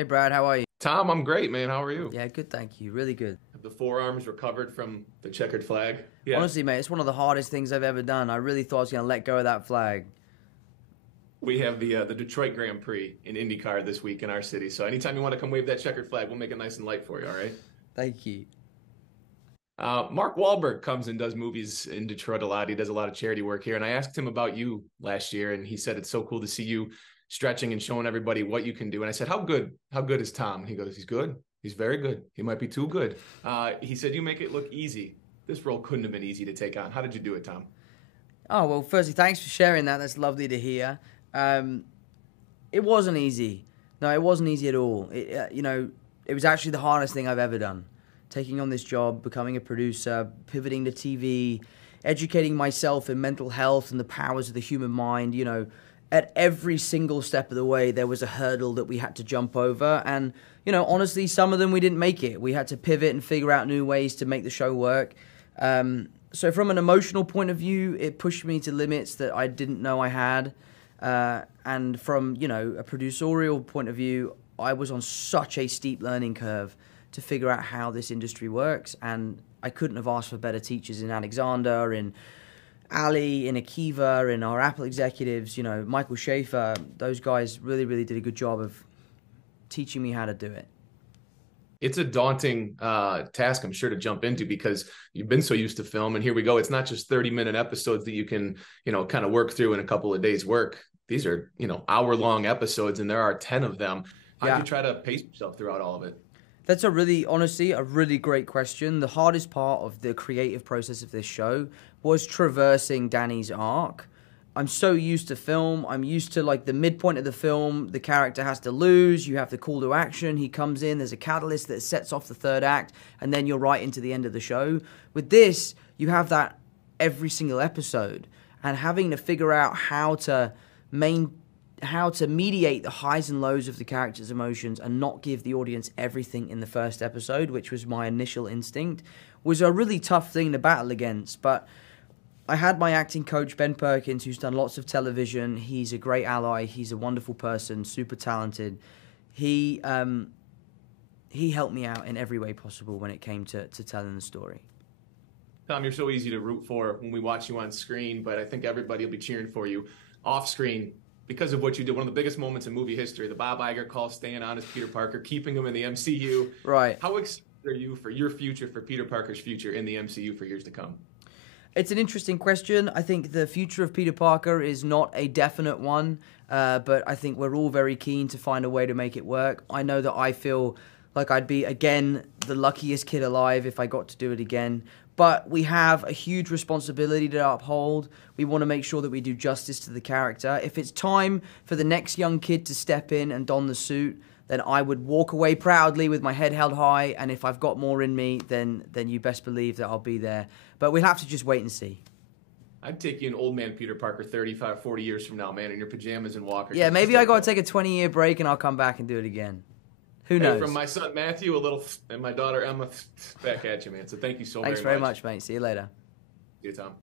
Hey Brad, how are you? Tom, I'm great, man. How are you? Yeah, good, thank you. Really good. Have the forearms recovered from the checkered flag? Yeah. Honestly, mate, it's one of the hardest things I've ever done. I really thought I was going to let go of that flag. We have the Detroit Grand Prix in IndyCar this week in our city. So anytime you want to come wave that checkered flag, we'll make it nice and light for you, all right? Thank you. Mark Wahlberg comes and does movies in Detroit a lot. He does a lot of charity work here. And I asked him about you last year, and he said it's so cool to see you stretching and showing everybody what you can do. And I said, how good? How good is Tom? He goes, he's good. He's very good. He might be too good. He said, you make it look easy. This role couldn't have been easy to take on. How did you do it, Tom? Oh, well, firstly, thanks for sharing that. That's lovely to hear. It wasn't easy. No, it wasn't easy at all. It was actually the hardest thing I've ever done. Taking on this job, becoming a producer, pivoting to TV, educating myself in mental health and the powers of the human mind. At every single step of the way, there was a hurdle that we had to jump over. And, honestly, some of them we didn't make it. We had to pivot and figure out new ways to make the show work. So from an emotional point of view, it pushed me to limits that I didn't know I had. And from, a producerial point of view, I was on such a steep learning curve to figure out how this industry works. And I couldn't have asked for better teachers in Alexander, in Ali, in Akiva, in our Apple executives, Michael Schaefer. Those guys really, really did a good job of teaching me how to do it. It's a daunting task, I'm sure, to jump into because you've been so used to film. And here we go. It's not just 30-minute episodes that you can, kind of work through in a couple of days' work. These are, hour-long episodes, and there are 10 of them. How do you try to pace yourself throughout all of it? That's honestly, a really great question. The hardest part of the creative process of this show was traversing Danny's arc. I'm so used to film. I'm used to the midpoint of the film. The character has to lose. You have the call to action. He comes in. There's a catalyst that sets off the third act, and then you're right into the end of the show. With this, you have that every single episode, and having to figure out how to mediate the highs and lows of the character's emotions and not give the audience everything in the first episode, which was my initial instinct, was a really tough thing to battle against. But I had my acting coach, Ben Perkins, who's done lots of television. He's a great ally. He's a wonderful person, super talented. He helped me out in every way possible when it came to telling the story. Tom, you're so easy to root for when we watch you on screen, but I think everybody will be cheering for you off screen because of what you did. One of the biggest moments in movie history, the Bob Iger call, staying on as Peter Parker, keeping him in the MCU. Right. How excited are you for your future, for Peter Parker's future in the MCU for years to come? It's an interesting question. I think the future of Peter Parker is not a definite one, but I think we're all very keen to find a way to make it work. I know that I feel like I'd be, again, the luckiest kid alive if I got to do it again. But we have a huge responsibility to uphold. We want to make sure that we do justice to the character. If it's time for the next young kid to step in and don the suit, then I would walk away proudly with my head held high. And if I've got more in me, then you best believe that I'll be there. But we'll have to just wait and see. I'd take you an old man Peter Parker 35, 40 years from now, man, in your pajamas and walker. Yeah, maybe I got to take a 20-year break and I'll come back and do it again. Who knows? From my son Matthew, a little, and my daughter Emma, back at you, man. So thank you so very much. Thanks very much, mate. See you later. See you, Tom.